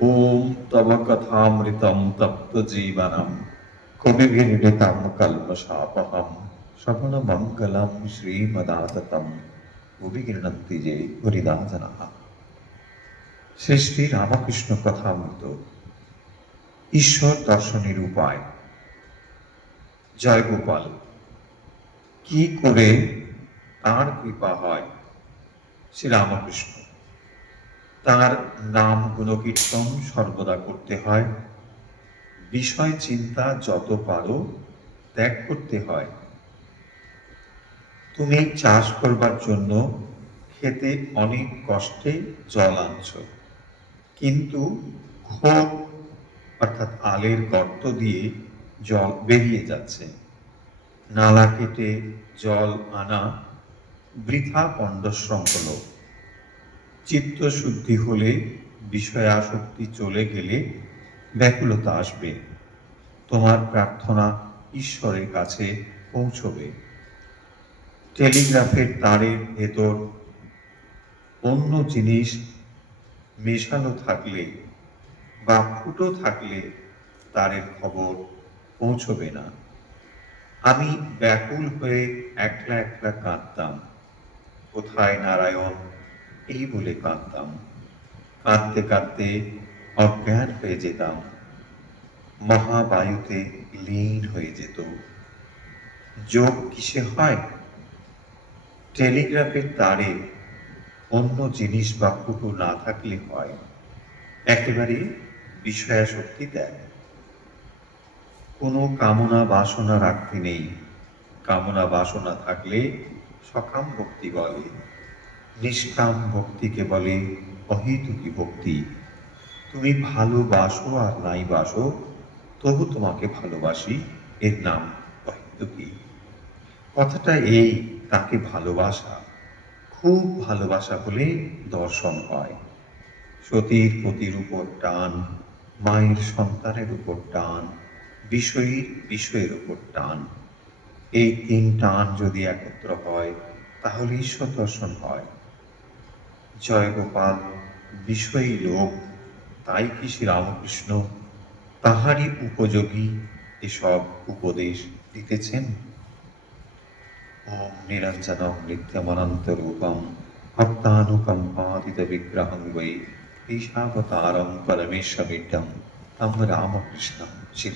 ওম তব কথামৃতম তপ্ত জীবনম কবিভির্ণিতম কল্মশাপহম শ্রবণ মঙ্গলম শ্রীমদাততম ভুবি গৃহন্তি যে হরিদাসনঃ শ্রী শ্রী রামকৃষ্ণ কথামৃত ঈশ্বর দর্শনের উপায় জয় কি করে তার কৃপা হয় শ্রী রামকৃষ্ণ তার নাম গুণকীর্তন সর্বদা করতে হয়। বিষয় চিন্তা যত পারো ত্যাগ করতে হয়। তুমি চাষ করবার জন্য খেতে অনেক কষ্টে জল আনছ। কিন্তু ঘোর অর্থাৎ আলের গর্ত দিয়ে জল বেরিয়ে যাচ্ছে। নালা কেটে জল আনা বৃথা পণ্ডশ্রম হলো চিত্ত শুদ্ধি হলে বিষয়াসক্তি চলে গেলে ব্যাকুলতা আসবে। তোমার প্রার্থনা ঈশ্বরের কাছে পৌঁছবে। টেলিগ্রাফের তারের ভেতর অন্য জিনিস মেশানো থাকলে বা ফুটো থাকলে তারের খবর পৌঁছবে না। আমি ব্যাকুল হয়ে একলা একলা কাঁদতাম। কোথায় নারায়ণ এই বলে কাঁদতাম। কাঁদতে কাঁদতে অজ্ঞান হয়ে যেতাম। মহাবায়ুতে লীন হয়ে যেত। যোগ কিসে হয়? টেলিগ্রাফের তারে অন্য জিনিস বা ফুটো না থাকলে হয়। একেবারে বিষয়াসক্তি দেয়। কোনো কামনা বাসনা রাখতে নেই। কামনা বাসনা থাকলে সকাম ভক্তি বলে। নিষ্কাম ভক্তিকে বলে অহিতুকি ভক্তি। তুমি ভালোবাসো আর নাই বাসো তবু তোমাকে ভালোবাসি, এর নাম অহিতুকি। কথাটা এই, তাকে ভালোবাসা, খুব ভালোবাসা হলে দর্শন হয় সতীর পতির উপর টান, মায়ের সন্তানের উপর টান, বিষয়ীর বিষয়ের উপর টান। এই তিন টান যদি একত্র হয় তাহলে ঈশ্বর দর্শন হয়। জয় গোপাল বিষয়ী লোক, তাই কি শ্রী রামকৃষ্ণ? তাহারই উপযোগী এসব উপদেশ দিতেছেন ওম নিরঞ্জনম নিত্যমনন্ত রূপম ভক্তানুকম্পাদিত বিগ্রহং বৈ ঈশাবতারম পরমেশ্বরিডম তম রামকৃষ্ণম শ্রী